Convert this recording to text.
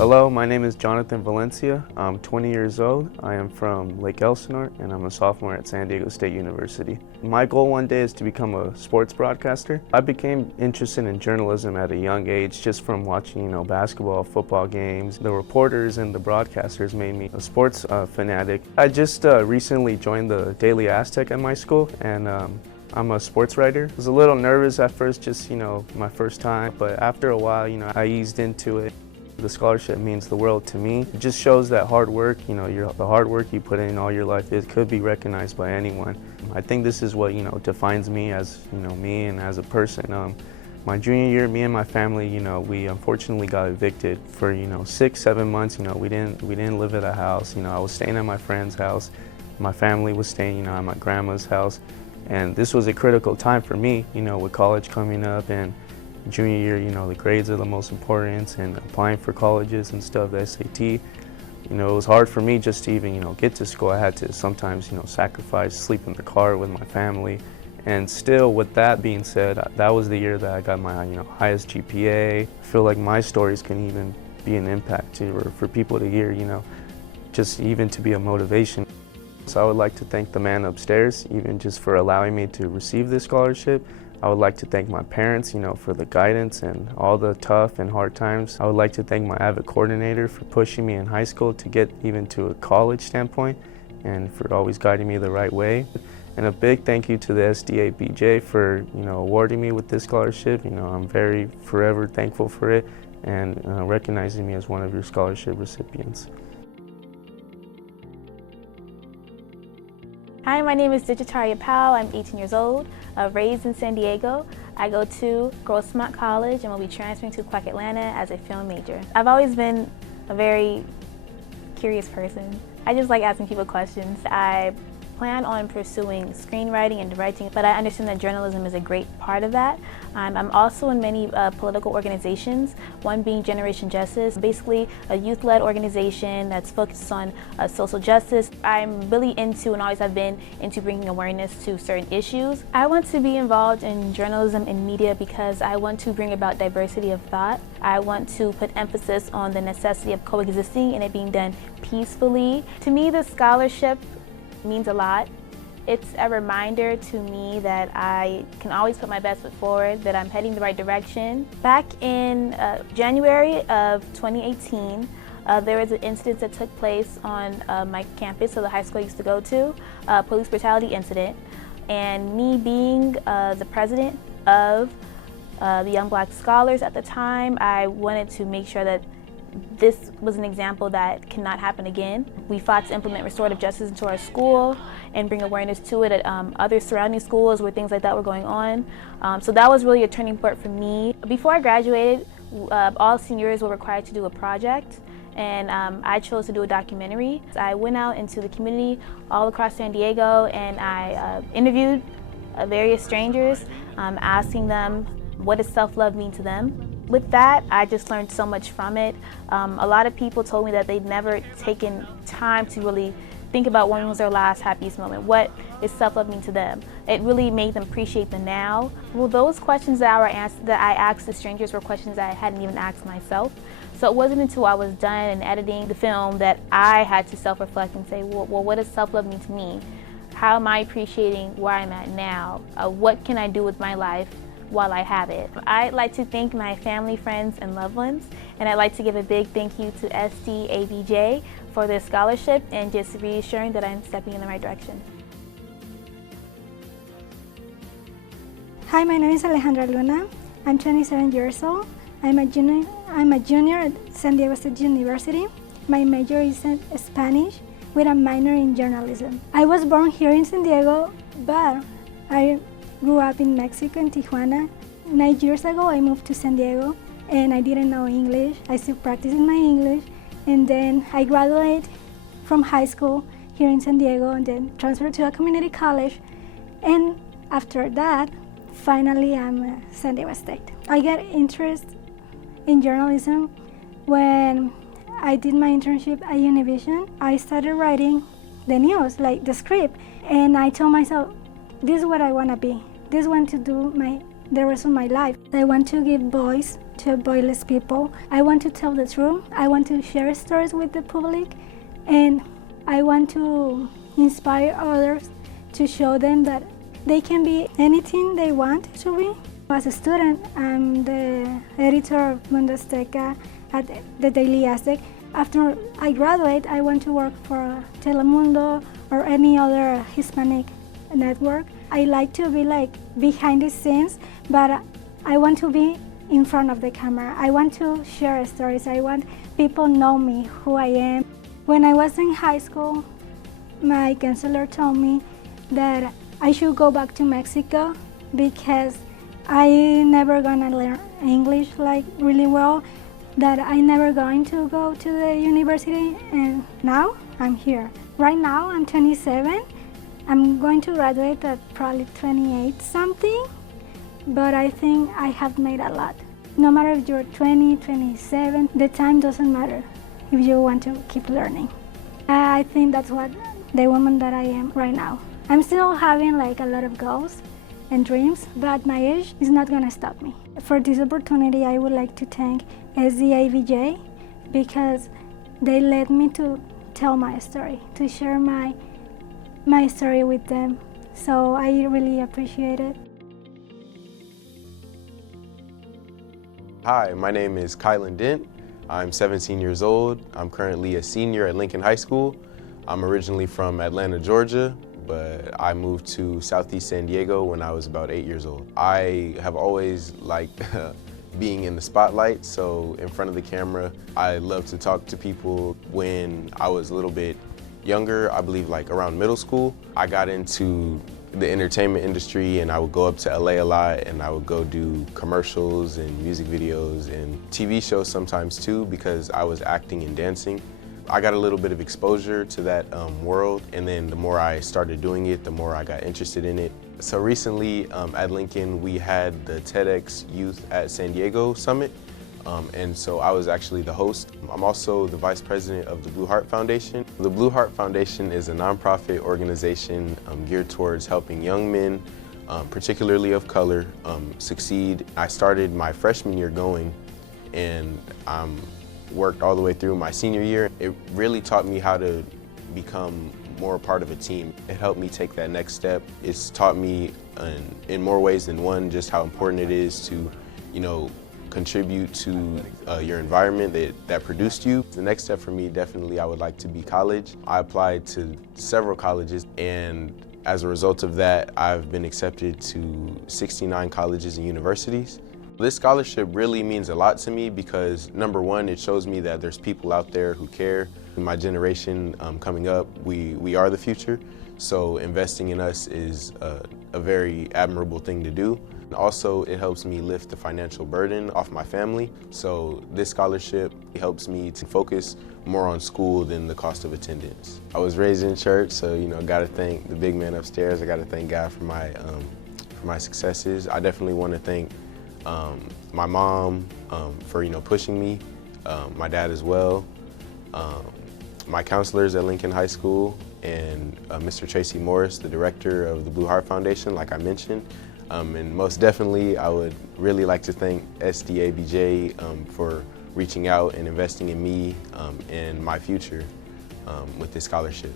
Hello, my name is Jonathan Valencia. I'm 20 years old. I am from Lake Elsinore and I'm a sophomore at San Diego State University. My goal one day is to become a sports broadcaster. I became interested in journalism at a young age just from watching, basketball, football games. The reporters and the broadcasters made me a sports fanatic. I just recently joined the Daily Aztec at my school and I'm a sports writer. I was a little nervous at first, just, my first time, but after a while, I eased into it. The scholarship means the world to me. It just shows that hard work, the hard work you put in all your life, it could be recognized by anyone. I think this is what, defines me as, me and as a person. My junior year, me and my family, we unfortunately got evicted for, 6-7 months. We didn't live at a house. I was staying at my friend's house. My family was staying, at my grandma's house. And this was a critical time for me, with college coming up and junior year, the grades are the most important, and applying for colleges and stuff, the SAT. It was hard for me just to even, get to school. I had to sometimes, sacrifice, sleep in the car with my family. And still, with that being said, that was the year that I got my, highest GPA. I feel like my stories can even be an impact to, or for people to hear, just even to be a motivation. So I would like to thank the man upstairs, even just for allowing me to receive this scholarship. I would like to thank my parents, for the guidance and all the tough and hard times. I would like to thank my AVID coordinator for pushing me in high school to get even to a college standpoint and for always guiding me the right way. And a big thank you to the SDA BJ for, awarding me with this scholarship. I'm very forever thankful for it and recognizing me as one of your scholarship recipients. Hi, my name is Digitalia Powell. I'm 18 years old, raised in San Diego. I go to Grossmont College and will be transferring to Quebec, Atlanta as a film major. I've always been a very curious person. I just like asking people questions. I plan on pursuing screenwriting and directing, but I understand that journalism is a great part of that. I'm also in many political organizations, one being Generation Justice, basically a youth-led organization that's focused on social justice. I'm really into, and always have been, into bringing awareness to certain issues. I want to be involved in journalism and media because I want to bring about diversity of thought. I want to put emphasis on the necessity of coexisting and it being done peacefully. To me, the scholarship means a lot. It's a reminder to me that I can always put my best foot forward, that I'm heading the right direction. Back in January of 2018, there was an incident that took place on my campus, so the high school I used to go to, a police brutality incident. And me being the president of the Young Black Scholars at the time, I wanted to make sure that this was an example that cannot happen again. We fought to implement restorative justice into our school and bring awareness to it at other surrounding schools where things like that were going on. So that was really a turning point for me. Before I graduated, all seniors were required to do a project, and I chose to do a documentary. I went out into the community all across San Diego and I interviewed various strangers, asking them what does self-love mean to them. With that, I just learned so much from it. A lot of people told me that they'd never taken time to really think about when was their last happiest moment. What does self-love mean to them? It really made them appreciate the now. Well, those questions that I asked the strangers were questions that I hadn't even asked myself. So it wasn't until I was done and editing the film that I had to self-reflect and say, well, what does self-love mean to me? How am I appreciating where I'm at now? What can I do with my life while I have it? I'd like to thank my family, friends, and loved ones, and I'd like to give a big thank you to SDABJ for their scholarship and just reassuring that I'm stepping in the right direction. Hi, my name is Alejandra Luna. I'm 27 years old. I'm a junior at San Diego State University. My major is in Spanish with a minor in journalism. I was born here in San Diego, but I grew up in Mexico, in Tijuana. 9 years ago, I moved to San Diego and I didn't know English. I still practicing my English. And then I graduated from high school here in San Diego and then transferred to a community college. And after that, finally, I'm at San Diego State. I got interest in journalism when I did my internship at Univision. I started writing the news, like the script. And I told myself, this is what I want to be. This want to do the rest of my life. I want to give voice to voiceless people. I want to tell the truth. I want to share stories with the public, and I want to inspire others to show them that they can be anything they want to be. As a student, I'm the editor of Mundosteca at the Daily Aztec. After I graduate, I want to work for Telemundo or any other Hispanic network. I like to be like behind the scenes, but I want to be in front of the camera. I want to share stories. I want people know me, who I am. When I was in high school, my counselor told me that I should go back to Mexico because I never gonna learn English like really well, that I never going to go to the university, and now I'm here. Right now I'm 27. I'm going to graduate at probably 28 something, but I think I have made a lot. No matter if you're 20, 27, the time doesn't matter if you want to keep learning. I think that's what the woman that I am right now. I'm still having like a lot of goals and dreams, but my age is not gonna stop me. For this opportunity, I would like to thank SDAVJ because they let me to tell my story, to share my story with them. So I really appreciate it. Hi, my name is Kailyn Dent. I'm 17 years old. I'm currently a senior at Lincoln High School. I'm originally from Atlanta, Georgia, but I moved to Southeast San Diego when I was about 8 years old. I have always liked being in the spotlight, so in front of the camera. I love to talk to people. When I was a little bit younger, I believe like around middle school, I got into the entertainment industry, and I would go up to LA a lot, and I would go do commercials and music videos and TV shows sometimes too, because I was acting and dancing. I got a little bit of exposure to that world, and then the more I started doing it, the more I got interested in it. So recently at Lincoln, we had the TEDx Youth at San Diego Summit, and so I was actually the host. I'm also the vice president of the Blue Heart Foundation. The Blue Heart Foundation is a nonprofit organization geared towards helping young men, particularly of color, succeed. I started my freshman year going, and worked all the way through my senior year. It really taught me how to become more a part of a team. It helped me take that next step. It's taught me in more ways than one just how important it is to, contribute to your environment that produced you. The next step for me, definitely, I would like to be college. I applied to several colleges, and as a result of that, I've been accepted to 69 colleges and universities. This scholarship really means a lot to me because, number one, it shows me that there's people out there who care. In my generation coming up, we are the future, so investing in us is a very admirable thing to do. And also, it helps me lift the financial burden off my family, so this scholarship helps me to focus more on school than the cost of attendance. I was raised in church, so gotta thank the big man upstairs. I gotta thank God for my successes. I definitely want to thank my mom for pushing me, my dad as well, my counselors at Lincoln High School, and Mr. Tracy Morris, the director of the Blue Heart Foundation, like I mentioned. And most definitely, I would really like to thank SDABJ for reaching out and investing in me and my future with this scholarship.